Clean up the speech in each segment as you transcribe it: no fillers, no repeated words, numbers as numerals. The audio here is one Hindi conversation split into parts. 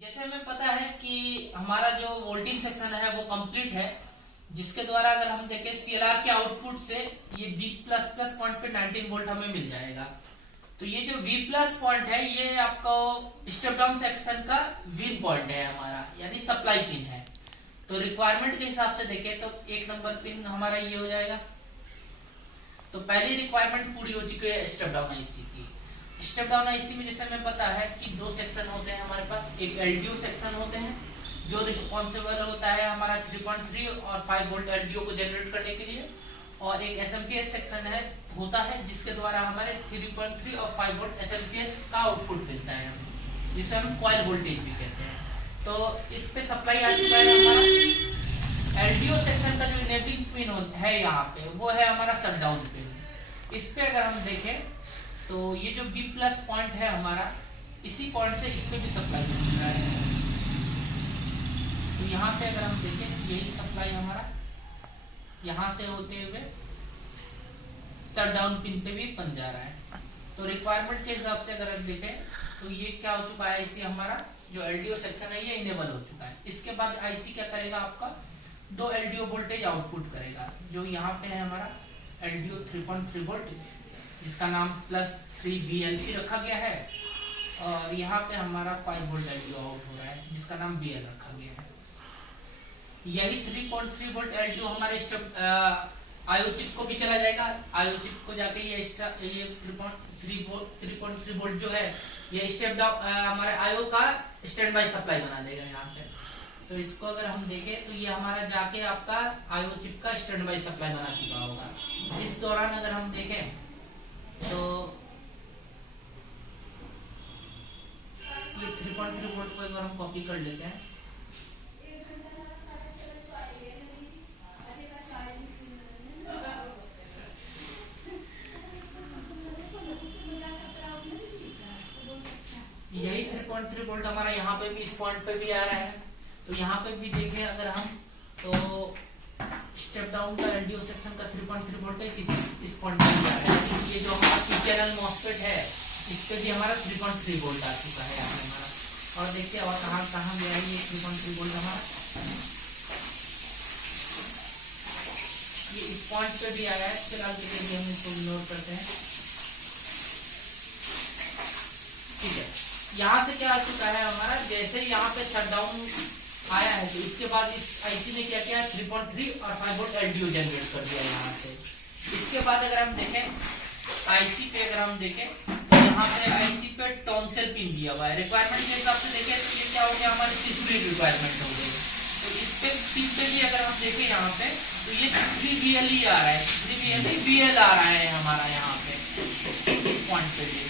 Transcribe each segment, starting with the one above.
जैसे हमें पता है कि हमारा जो वोल्टेज सेक्शन है वो कंप्लीट है, जिसके द्वारा अगर हम देखें सीएलआर के आउटपुट से ये बी प्लस प्लस पॉइंट पे 19 वोल्ट हमें मिल जाएगा। तो ये जो V प्लस पॉइंट है ये आपको स्टेप डाउन सेक्शन का विन पॉइंट है हमारा, यानी सप्लाई पिन है। तो रिक्वायरमेंट के हिसाब से देखें तो एक नंबर पिन हमारा ये हो जाएगा। तो पहली रिक्वायरमेंट पूरी हो चुकी है स्टेप डाउन आईसी की। स्टेप डाउन आईसी में जैसे हमें पता है कि दो सेक्शन होते हैं हमारे पास, एक एलडीओ सेक्शन होते हैं जो रिस्पॉन्सिबल होता है हमारा 3.3 और 5 वोल्ट एलडीओ को जनरेट करने के लिए, और एक एसएमपीएस सेक्शन होता है जिसके द्वारा हमारे 3.3 और 5 वोल्ट एसएमपीएस का आउटपुट मिलता है हमें, जिसे हम कॉइल वोल्टेज भी कहते हैं। तो इस पे सप्लाई आ चुका है हमारा। एलडीओ सेक्शन का जो इनेबलिंग पिन है यहाँ पे वो है हमारा शटडाउन पिन। इस पे अगर हम देखें तो ये जो बी प्लस पॉइंट है हमारा, इसी पॉइंट से इसमें भी सप्लाई मिल रहा है। तो यहाँ पे अगर हम देखें यही सप्लाई हमारा यहाँ से होते हुए शट डाउन पिन पे भी बन जा रहा है। तो रिक्वायरमेंट के हिसाब से अगर देखें तो ये क्या हो चुका है, आईसी हमारा जो एलडीओ सेक्शन है ये इनेबल हो चुका है। इसके बाद आईसी क्या करेगा, आपका 2 एलडीओ वोल्टेज आउटपुट करेगा। जो यहाँ पे है हमारा एलडीओ 3.3 वोल्ट, जिसका नाम प्लस 3 VLP रखा गया है, और यहाँ पे हमारा 5 वोल्ट एलडीओ आउट हो रहा है जिसका नाम BL रखा गया है। यही 3.3 वोल्ट एलडीओ हमारे आईओ चिप को भी चला जाएगा। आईओ चिप को जाके ये 3.3 वोल्ट जो है ये स्टेप डाउन हमारे आईओ का स्टैंड बाय सप्लाई बना देगा यहाँ पे। तो इसको अगर हम देखें तो ये हमारा जाके आपका आईओ चिप का स्टैंड बाय सप्लाई बना चुका होगा। इस दौरान अगर हम देखें तो ये 3.3 वोल्ट को एक बार हम कॉपी कर लेते हैं। यही 3.3 वोल्ट हमारा यहाँ पे भी इस पॉइंट पे भी आ रहा है। तो यहाँ पे भी देखें अगर हम तो स्टेप डाउन का एलडीओ सेक्शन का 3.3 वोल्ट है इस पॉइंट पे भी आ रहा है। ये जो हमारा 2 चैनल मॉसफेट है इस पे भी हमारा 3.3 वोल्ट आ चुका है यहाँ पे हमारा। और देखते हैं और कहाँ कहाँ गया है ये 3.3 वोल्ट हमारा, ये इस पॉइंट पे भी आया है। फिलहाल के लिए हम इसको इग्नोर करते हैं, ठीक है। यहाँ से क्या आ चुका है हमारा, जैसे यहाँ पे शटडाउन आया है तो इसके बाद इस आईसी ने क्या किया, 3.3 और 5 वोल्ट एलडीओ जनरेट कर दिया यहाँ से। इसके बाद अगर हम देखें आईसी पे, अगर हम देखें तो यहाँ पे आईसी पे टॉन्सिल पिन दिया हुआ है। रिक्वायरमेंट के हिसाब से देखें तो ये क्या हो गया, हमारी तीसरी रिक्वायरमेंट हो गई। तो इस पे पिन पे भी अगर हम देखें यहाँ पे तो ये 3VLE आ रहा है, 3VLE BL आ रहा है हमारा यहाँ पे इस पॉइंट पे भी।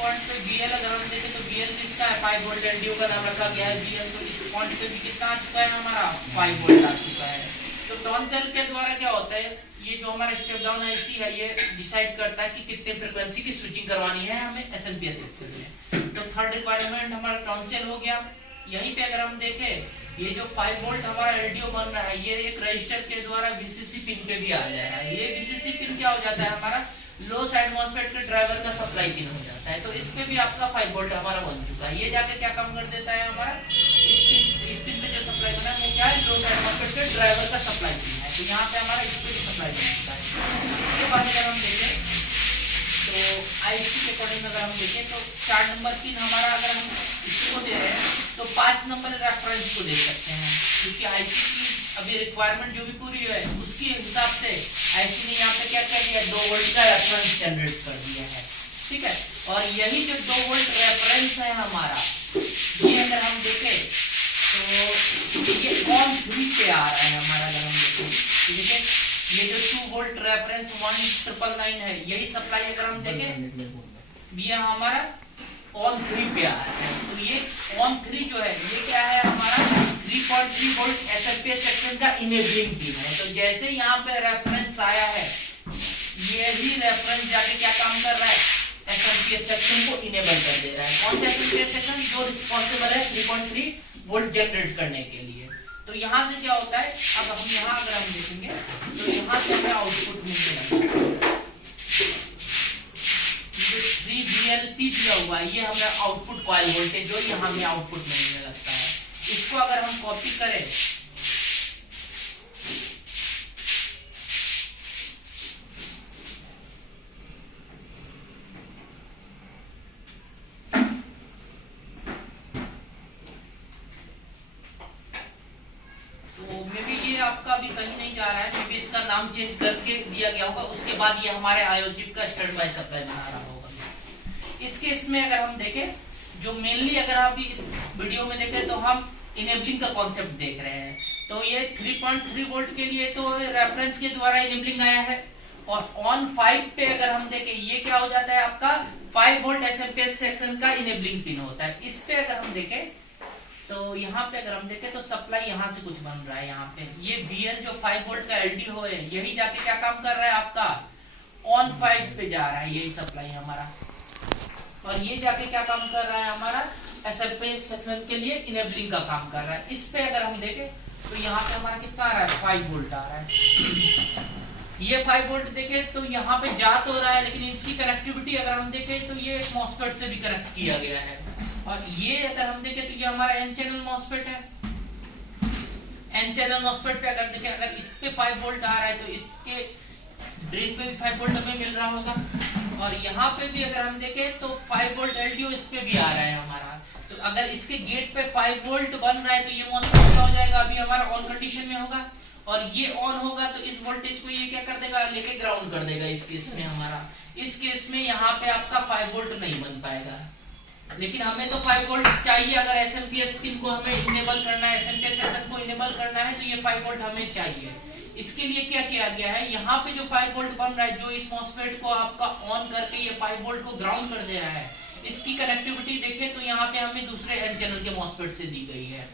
पॉइंट पे BL अगर हम देखें तो BL किसका है, 5 वोल्ट एलडीओ का नाम रखा गया है BL। तो इस पॉइंट पे भी कितना आ चुका है हमारा, 5 वोल्ट आ चुका है। तो टॉन सेल के द्वारा क्या होता है, ये जो हमारा स्टेप डाउन आईसी है ये डिसाइड करता है कि कितने फ्रीक्वेंसी की स्विचिंग करवानी है हमें एसएमपीएस सेक्शन में। तो थर्ड रिक्वायरमेंट हमारा टॉन सेल हो गया। यहीं पे अगर हम देखें ये जो 5 वोल्ट हमारा एलडीओ बन रहा है ये एक रजिस्टर के द्वारा VCC पिन पे भी आ जाएगा। ये VCC पिन क्या हो जाता है हमारा, लो साइड मॉसफेट के ड्राइवर का सप्लाई पिन हो जाता है। तो इस पे भी आपका 5 वोल्ट हमारा बन चुका है। ये जाके क्या काम कर देता है हमारा, इस पिन में जो सप्लाई बना है वो क्या है, लो साइड मॉसफेट के ड्राइवर का सप्लाई पिन है। तो यहाँ पे हमारा इस पे भी सप्लाई बन चुका है। इसके बाद अगर हम देखें तो आईसी के अकॉर्डिंग अगर हम देखें तो 4 नंबर पिन हमारा अगर हम इसको दे रहे हैं तो 5 नंबर रेफरेंस को दे सकते हैं, क्योंकि आईसी की अभी रिक्वायरमेंट जो भी पूरी है उसके हिसाब से आईसी ने यहाँ पे क्या कर दिया, 2 वोल्ट का रेफरेंस जनरेट कर दिया है, ठीक है। और यही जो 2 वोल्ट रेफरेंस है हमारा, ये अगर हम देखें तो ये ऑन 3 पे आ रहा है हमारा। अगर हम देखें तो देखिए ये जो 2 वोल्ट रेफरेंस 1999 है, यही सप्लाई अगर हम देखें ये हमारा ऑन 3 पे आ रहा है। तो ये ऑन 3 जो है ये क्या है हमारा 3.3 वोल्ट एसएमपीएस सेक्शन का इनेबलिंग पिन है। तो जैसे यहाँ पे रेफरेंस आया है यही रेफरेंस जाके क्या काम कर रहा है, एसएमपीएस सेक्शन को इनेबल कर दे रहा है। कौन सा एसएमपीएस सेक्शन, जो रिस्पांसिबल है 3.3 वोल्ट जनरेट करने के लिए। तो यहाँ से क्या होता है, अब हम यहाँ अगर हम देखेंगे तो यहाँ से हमें आउटपुट मिलने लगेगा। 3 VLP दिया हुआ है, ये हमें आउटपुट कॉइल वोल्टेज जो ये हमें आउटपुट मिलने लगता है। इसको अगर हम कॉपी करें आपका भी कहीं नहीं जा रहा है, मे भी इसका नाम चेंज करके दिया गया होगा, उसके बाद ये हमारे आयोजित का स्टैंड बाय सप्लाई बना रहा होगा। इस केस में अगर हम देखें, जो मेनली अगर आप इस वीडियो में देखें तो हम इनेबलिंग का कॉन्सेप्ट देख रहे हैं। तो ये 3.3 वोल्ट के लिए तो रेफरेंस के द्वारा इनेबलिंग आया है, और ऑन 5 पे अगर हम देखें ये क्या हो जाता है आपका 5 वोल्ट एसएमपीएस सेक्शन का इनेबलिंग पिन होता है। इस पे अगर हम देखें तो यहाँ पे अगर हम देखें तो सप्लाई यहाँ से कुछ बन रहा है, यहाँ पे ये VL जो 5 वोल्ट का LDO है यही जाके क्या काम कर रहा है आपका ऑन 5 पे जा रहा है, यही सप्लाई हमारा, और ये जाके क्या काम कर रहा है हमारा एसएमपीएस सेक्शन के लिए इनेबलिंग का काम कर रहा है। इस पे अगर हम देखें तो यहाँ पे हमारा कितना आ रहा है 5 वोल्ट आ रहा है। ये 5 वोल्ट देखें तो यहाँ पे जा तो रहा है, लेकिन इसकी कनेक्टिविटी अगर हम देखें तो ये मॉसफेट से भी कनेक्ट किया गया है, और ये अगर हम देखें तो ये हमारा एन चैनल मॉसफेट है। एन चैनल मॉसफेट पे अगर देखें, अगर इस पे 5 वोल्ट आ रहा है तो इसके ड्रेन पे भी 5 वोल्ट हमें मिल रहा होगा, और यहाँ पे भी अगर हम देखें तो 5 वोल्ट LDO इस पे भी आ रहा है हमारा। तो अगर इसके गेट पे 5 वोल्ट बन रहा है तो ये मॉसफेट क्या हो जाएगा, अभी हमारा ऑन कंडीशन में होगा, और ये ऑन होगा तो इस वोल्टेज को ये क्या कर देगा, लेके ग्राउंड कर देगा। इस केस में हमारा, इस केस में यहाँ पे आपका 5 वोल्ट नहीं बन पाएगा, लेकिन हमें तो 5 वोल्ट चाहिए। अगर एसएमपीएस पिन को हमें इनेबल करना है, एसएमपीएस सेक्शन को इनेबल करना है, तो ये 5 वोल्ट हमें चाहिए। इसके लिए क्या किया गया है, यहाँ पे जो 5 वोल्ट बन रहा है, जो इस मॉसफेट को आपका ऑन करके ये 5 वोल्ट को ग्राउंड कर दे रहा है, इसकी कनेक्टिविटी देखें तो यहाँ पे हमें दूसरे एन चैनल के मॉसफेट से दी गई है।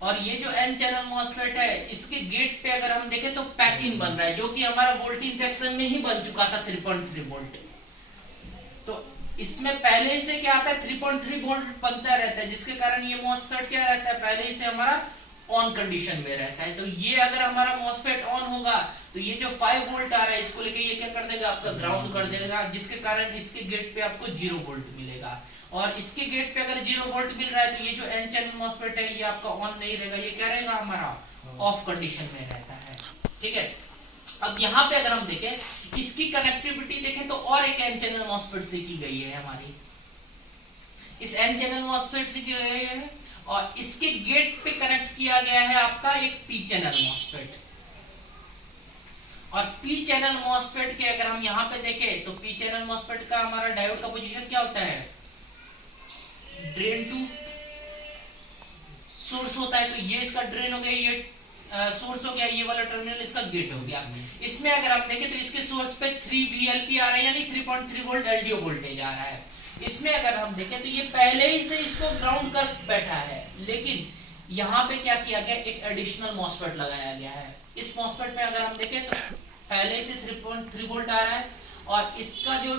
और ये जो एन चैनल मॉसफेट है, इसके गेट पे अगर हम देखें तो पैकिंग बन रहा है, जो कि हमारा वोल्टेज सेक्शन में ही बन चुका था 3.3 वोल्ट। तो इसमें पहले से क्या आता है 3.3 वोल्ट बनता रहता है, जिसके कारण ये मॉसफेट क्या रहता है, पहले से हमारा ऑन कंडीशन में रहता है। तो ये अगर हमारा मॉसफेट ऑन होगा तो ये जो 5 वोल्ट आ रहा है इसको लेके ये क्या कर देगा, आपका ग्राउंड कर देगा, जिसके कारण इसके गेट पे आपको 0 वोल्ट मिलेगा। और इसके गेट पे अगर 0 वोल्ट मिल रहा है तो ये जो एन चैनल मॉसफेट है ये आपका ऑन नहीं रहेगा, ये क्या रहेगा हमारा ऑफ कंडीशन में रहता है। ठीक है, अब यहाँ पे अगर हम देखें इसकी कनेक्टिविटी देखें तो और एक एन चैनल मॉसफेट से की गई है हमारी, इस एन चैनल मॉसफेट से की गई है, और इसके गेट पे कनेक्ट किया गया है आपका एक पी चैनल मॉसफेट। और पी चैनल मॉसफेट के अगर हम यहाँ पे देखें तो पी चैनल मॉसफेट का हमारा डायोड का पोजीशन क्या होता है, ड्रेन टू सोर्स होता है। तो ये इसका ड्रेन हो गया, ये सोर्स हो गया, ये वाला टर्मिनल इसका गेट हो गया। इसमें अगर हम देखें तो इसके सोर्स पे 3 VLP आ रहा है, यानी 3.3 वोल्ट LDO वोल्टेज आ रहा है। इसमें अगर हम देखें तो ये पहले ही से इसको ग्राउंड कर बैठा है, लेकिन यहाँ पे क्या किया गया, एक एडिशनल मॉसफेट लगाया गया है। इस मॉसफेट में अगर हम देखें तो पहले से 3.3 वोल्ट आ रहा है, और इसका जो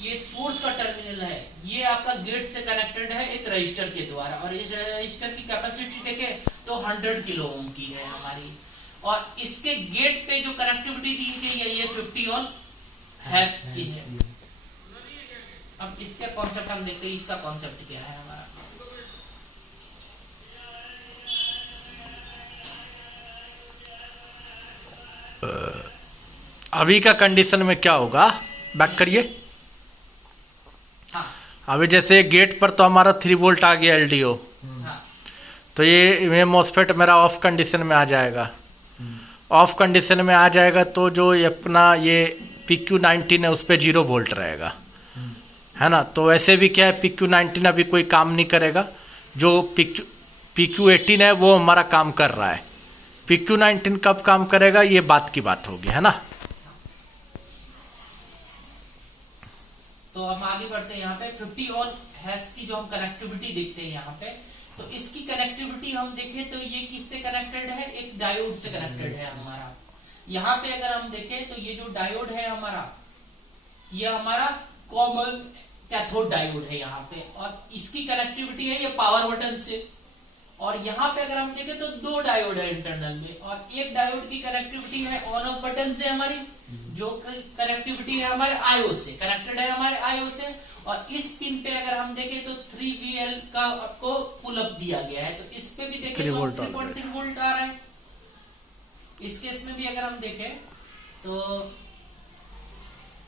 ये सोर्स का टर्मिनल है ये आपका गेट से कनेक्टेड है एक रजिस्टर के द्वारा, और इस रजिस्टर की कैपेसिटी देखें तो 100 किलो ओम की है हमारी, और इसके गेट पे जो कनेक्टिविटी दी गई है ये 50 ओम हैश की है। अब इसका कॉन्सेप्ट हम देखते हैं, इसका कॉन्सेप्ट क्या है हमारा। अभी का कंडीशन में क्या होगा, बैक करिए। हाँ। अभी जैसे गेट पर तो हमारा 3 वोल्ट आ गया LDO, हाँ। तो ये मॉसफेट मेरा ऑफ कंडीशन में आ जाएगा। ऑफ कंडीशन में आ जाएगा तो जो अपना ये PQ19 है उस पर 0 वोल्ट रहेगा, है ना। तो वैसे भी क्या है, PQ19 अभी कोई काम नहीं करेगा, जो PQ18 है वो हमारा काम कर रहा है। PQ19 कब काम करेगा ये बात की बात होगी, है ना। तो हम आगे बढ़ते हैं, यहाँ पे 50 ओम हैश की जो हम कनेक्टिविटी देखते हैं यहाँ पे, तो इसकी कनेक्टिविटी हम देखें तो ये किससे कनेक्टेड है, एक डायोड से कनेक्टेड है हमारा। यहाँ पे अगर हम देखें तो ये जो डायोड है हमारा, ये हमारा कॉमन कैथोड डायोड है यहाँ पे, और इसकी कनेक्टिविटी है ये पावर बटन से, और यहाँ पे अगर हम देखें तो 2 डायोड है इंटरनल में, और एक डायोड की कनेक्टिविटी है ऑन ऑफ बटन से हमारी, जो कनेक्टिविटी है हमारे आईओ से, कनेक्टेड है हमारे आईओ से। और इस पिन पे अगर हम देखें तो 3VL का आपको पुल अप दिया गया है, तो इस पे भी देखें तो 3.3 वोल्ट आ रहा है। इस केस में भी अगर हम देखें तो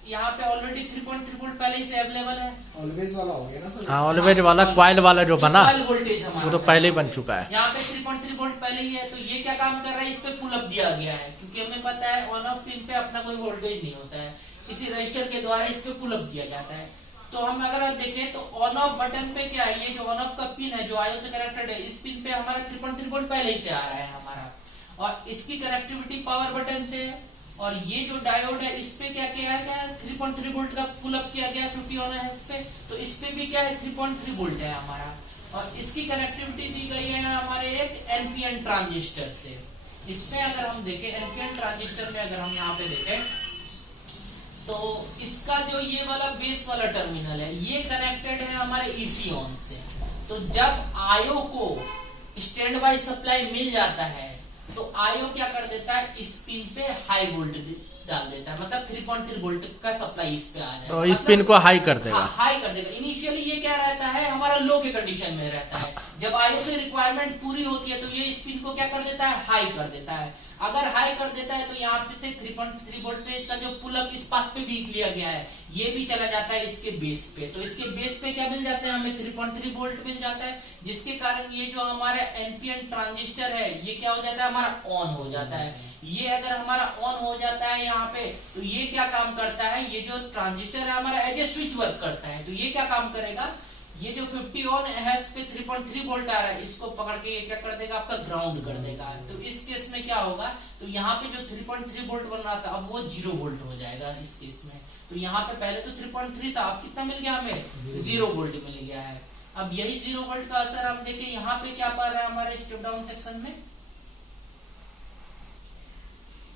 यहाँ पे ऑलरेडी 3.3 वोल्ट पहले ही से अवेलेबल है। ऑलवेज वाला हो गया ना सर? हाँ, ऑलवेज वाला क्वाइल वाला जो बना वोल्टेज वो तो पहले ही बन चुका है। यहाँ पे 3.3 वोल्ट पहले ही है, तो ये क्या काम कर रहा है, इस पे पुल अप दिया गया है, क्योंकि हमें पता है ऑन ऑफ पिन पे अपना कोई वोल्टेज नहीं होता है, किसी रजिस्टर के द्वारा इस पे पुल अप दिया जाता है। तो हम अगर देखें तो ऑन ऑफ बटन पे क्या है, ये जो ऑन ऑफ का पिन है जो आईओ से कनेक्टेड है, इस पिन पे हमारा 3.3 वोल्ट पहले ही से आ रहा है हमारा, और इसकी कनेक्टिविटी पावर बटन से है। और ये जो डायोड है इस पे क्या किया गया है, 3.3 वोल्ट का पुल अप किया गया 50 ऑन है इस पे, तो इस पे भी क्या है 3.3 वोल्ट है हमारा, और इसकी कनेक्टिविटी दी गई है हमारे एक एनपीएन ट्रांजिस्टर से। इसमें अगर हम देखें एनपीएन ट्रांजिस्टर में अगर हम यहाँ पे देखें तो इसका जो ये वाला बेस वाला टर्मिनल है ये कनेक्टेड है हमारे ईसी ऑन से। तो जब आईओ को स्टैंड बाय सप्लाई मिल जाता है तो आईओ क्या कर देता है, इस पिन पे हाई वोल्ट डाल देता है, मतलब 3.3 वोल्ट का सप्लाई इस पे आ जाएगा, तो इस पिन को हाई कर देगा। हाँ, हाई कर देगा। इनिशियली ये क्या रहता है, हमारा लो के कंडीशन में रहता है, जब आईओ की रिक्वायरमेंट पूरी होती है तो ये इस पिन को क्या कर देता है, हाई कर देता है। अगर हाई कर देता है तो यहाँ पे से 3.3 वोल्टेज का जो पुल अप इस पाथ पे भी लिया गया है ये भी चला जाता है इसके बेस पे, तो इसके बेस पे क्या मिल जाता है, हमें 3.3 वोल्ट मिल जाता है, जिसके कारण ये जो हमारा एनपीएन ट्रांजिस्टर है ये क्या हो जाता है, हमारा ऑन हो जाता है। ये अगर हमारा ऑन हो जाता है यहाँ पे तो ये क्या काम करता है, ये जो ट्रांजिस्टर है हमारा एज ए स्विच वर्क करता है। तो ये क्या काम करेगा, ये जो 50 ऑन है इस पे 3.3 वोल्ट आ रहा है, इसको पकड़ के ये क्या कर देगा, आपका ग्राउंड कर देगा। तो इस केस में क्या होगा, तो यहाँ पे जो 3.3 वोल्ट बन रहा था अब वो 0 वोल्ट हो जाएगा इस केस में। तो यहाँ पे पहले तो 3.3 था, अब कितना मिल गया हमें, 0 वोल्ट मिल गया है। अब यही 0 वोल्ट का असर हम देखें यहाँ पे क्या पा रहा है हमारे स्टेप डाउन सेक्शन में।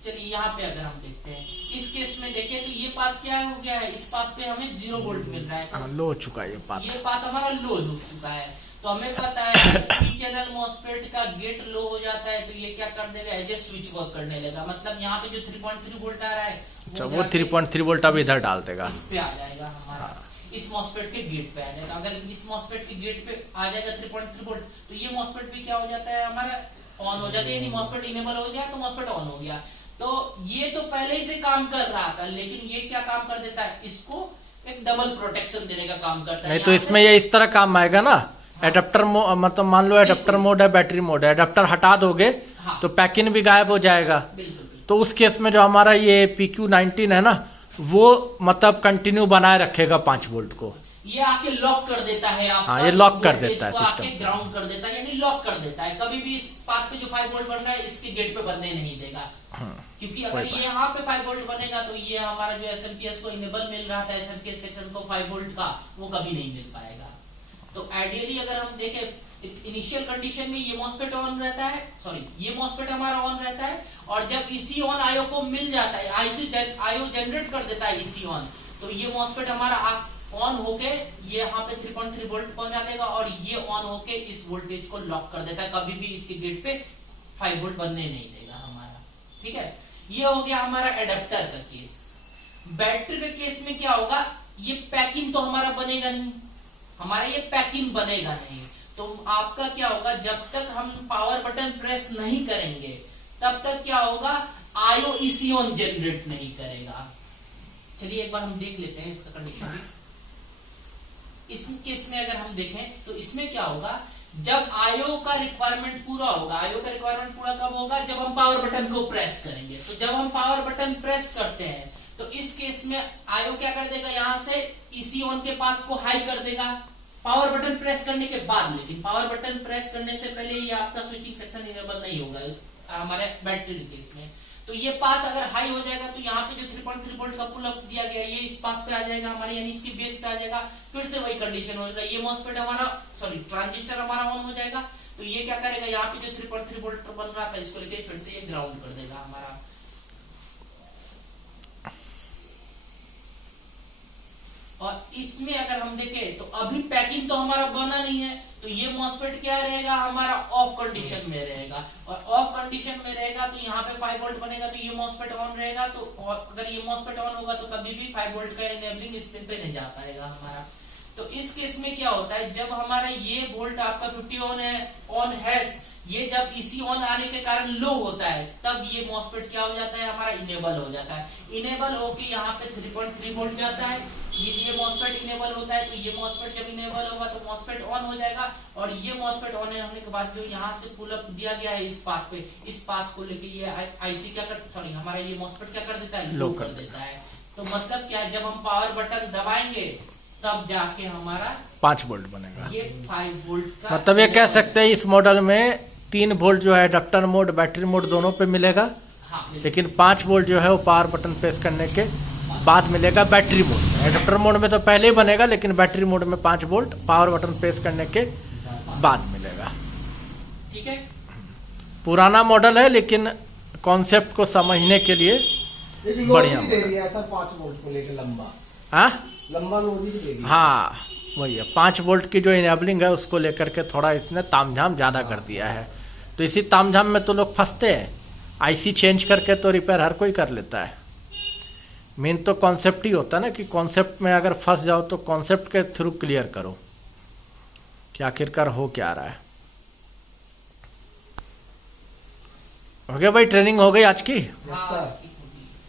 चलिए यहाँ पे अगर हम देखते हैं इस केस में देखें तो ये पाथ क्या हो गया है, इस पाथ पे हमें 0 वोल्ट मिल रहा है, तो लो हो चुका है ये पाथ हमारा लो हो चुका है। तो हमें पता है पी चैनल मॉसफेट का गेट लो हो जाता है तो ये क्या कर देगा, एज ए स्विच वर्क करने लगा, मतलब यहाँ पे जो 3.3 वोल्ट आ रहा है वो 3.3 वोल्ट अब इधर डाल देगा, इस पे आ जाएगा हमारा, इस मॉसफेट के गेट पे आ जाएगा। अगर इस मॉसफेट के गेट पे आ जाएगा 3.3 वोल्ट तो ये मॉसफेट भी क्या हो जाता है, हमारा ऑन हो जाता है, यानी मॉसफेट इनेबल हो गया तो मॉसफेट ऑन हो गया। तो ये तो पहले ही से काम कर रहा था, लेकिन ये क्या काम कर देता है, इसको एक डबल प्रोटेक्शन देने का काम करता है। नहीं तो इसमें ये इस तरह काम आएगा ना, एडेप्टर मतलब मान लो एडेप्टर मोड है, बैटरी मोड है, एडेप्टर हटा दोगे हाँ, तो पैकिंग भी गायब हो जाएगा। बिल्कुल। तो उस केस में जो हमारा ये PQ19 है ना वो मतलब कंटिन्यू बनाए रखेगा 5 वोल्ट को, ये आके लॉक कर देता है आपका, हाँ, ये लॉक कर देता है सिस्टम, सिस्टम, ग्राउंड कर देता है, यानी लॉक कर देता है। कभी भी इस पाथ पे जो 5 वोल्ट बन रहा है इसके गेट पे बनने नहीं देगा, क्योंकि अगर ये यहाँ पे 5 वोल्ट बनेगा तो ये हमारा जो एसएमपीएस को इनेबल मिल रहा था, एसएमपीएस सेक्शन को 5 वोल्ट का, वो कभी नहीं मिल पाएगा। तो आइडियली अगर हम देखें इनिशियल कंडीशन में ये मॉसफेट ऑन रहता है, सॉरी ये मॉसफेट हमारा ऑन रहता है, और जब इसी ऑन आईओ को मिल जाता है, आईओ जनरेट कर देता है इसी ऑन, तो ये मॉसफेट हमारा ऑन होके ये यहाँ पे 3.3 वोल्ट पहुंचा देगा और ये ऑन होके इस वोल्टेज को लॉक कर देता है, कभी भी इसके गेट पे 5 वोल्ट बनने नहीं देगा हमारा। ठीक है, ये हो गया हमारा एडेप्टर का केस। बैटरी के केस में क्या होगा, ये पैकिंग तो हमारा बनेगा नहीं, हमारा ये पैकिंग बनेगा नहीं, तो आपका क्या होगा, जब तक हम पावर बटन प्रेस नहीं करेंगे तब तक क्या होगा, आईओ इसी ऑन जनरेट नहीं करेगा। चलिए एक बार हम देख लेते हैं इसका कंडीशन। इस केस में अगर हम देखें तो इसमें क्या होगा, जब आईओ का रिक्वायरमेंट पूरा होगा, आईओ का रिक्वायरमेंट पूरा कब होगा, जब हम पावर बटन को प्रेस करेंगे। तो जब हम पावर बटन प्रेस करते हैं तो इस केस में आईओ क्या कर देगा, यहां से इसी ऑन के पाथ को हाई कर देगा पावर बटन प्रेस करने के बाद। लेकिन पावर बटन प्रेस करने से पहले ये आपका स्विचिंग सेक्शन इनेबल नहीं होगा हमारे बैटरी के केस में। तो ये पाथ अगर हाई हो जाएगा तो यहाँ पे जो 3.3 वोल्ट का पुल अप दिया गया ये इस पाथ पे आ जाएगा हमारे, यानी इसकी बेस पे आ जाएगा, फिर से वही कंडीशन होगा, ये मॉसफेट हमारा सॉरी ट्रांजिस्टर हमारा ऑन हो जाएगा। तो ये क्या करेगा, यहाँ पे जो 3.3 वोल्ट बन रहा था इसको लेके फिर से ये ग्राउंड कर देगा हमारा। और इसमें अगर हम देखें तो अभी पैकिंग तो हमारा बना नहीं है, तो तो ये मॉस्फेट क्या रहेगा हमारा ऑफ कंडीशन में रहेगा, और ऑफ कंडीशन में रहेगा तो यहाँ पे 5 वोल्ट बनेगा, तो ये मॉस्फेट ऑन रहेगा। तो अगर ये मॉस्फेट ऑन होगा तो कभी भी 5 वोल्ट का इनेबलिंग इस पिन पे नहीं जा पाएगा हमारा। तो इस केस में क्या होता है, जब हमारा ये वोल्ट आपका 50 ऑन है, ये जब इसी ऑन आने के कारण लो होता है, तब ये मॉस्फेट क्या हो जाता है हमारा इनेबल हो जाता है। इनेबल होके यहाँ पे 3.3 वोल्ट जाता है, ये मॉस्फेट इनेबल होता है। तो ये मॉस्फेट जब इनेबल होगा तो मॉस्फेट ऑन हो जाएगा, और ये मॉस्फेट ऑन होने के बाद जो यहाँ से पुल अप दिया गया है इस पाथ पे, इस पाथ को लेके ये आईसी क्या कर, सॉरी हमारा ये मॉस्फेट क्या कर देता है, लो कर देता है। तो मतलब क्या है, जब हम पावर बटन दबाएंगे तब जाके हमारा 5 वोल्ट बनेगा। ये 5 वोल्ट का मतलब ये कह सकते हैं इस मॉडल में 3 वोल्ट जो है अडप्टर मोड बैटरी मोड दोनों पे मिलेगा, हाँ, लेकिन 5 वोल्ट जो है वो पावर बटन प्रेस करने के बाद मिलेगा बैटरी मोड में। एडाप्टर मोड में तो पहले ही बनेगा, लेकिन बैटरी मोड में 5 वोल्ट पावर बटन प्रेस करने के बाद मिलेगा। ठीक है, पुराना मॉडल है लेकिन कॉन्सेप्ट को समझने के लिए बढ़िया दे रही है ऐसा 5 वोल्ट को लेकर लंबा, हाँ लंबा लोड भी दे रही है। हाँ वही है, 5 वोल्ट की जो इनेबलिंग है उसको लेकर के थोड़ा इसने तामझाम ज़्यादा कर दिया है। तो इसी तामझाम में तो लोग फंसते हैं। आईसी चेंज करके तो रिपेयर हर कोई कर लेता है। मेन तो कॉन्सेप्ट ही होता है ना, कि कॉन्सेप्ट में अगर फंस जाओ तो कॉन्सेप्ट के थ्रू क्लियर करो कि आखिरकार हो क्या रहा है। हो गया भाई, ट्रेनिंग हो गई आज की। Yes sir.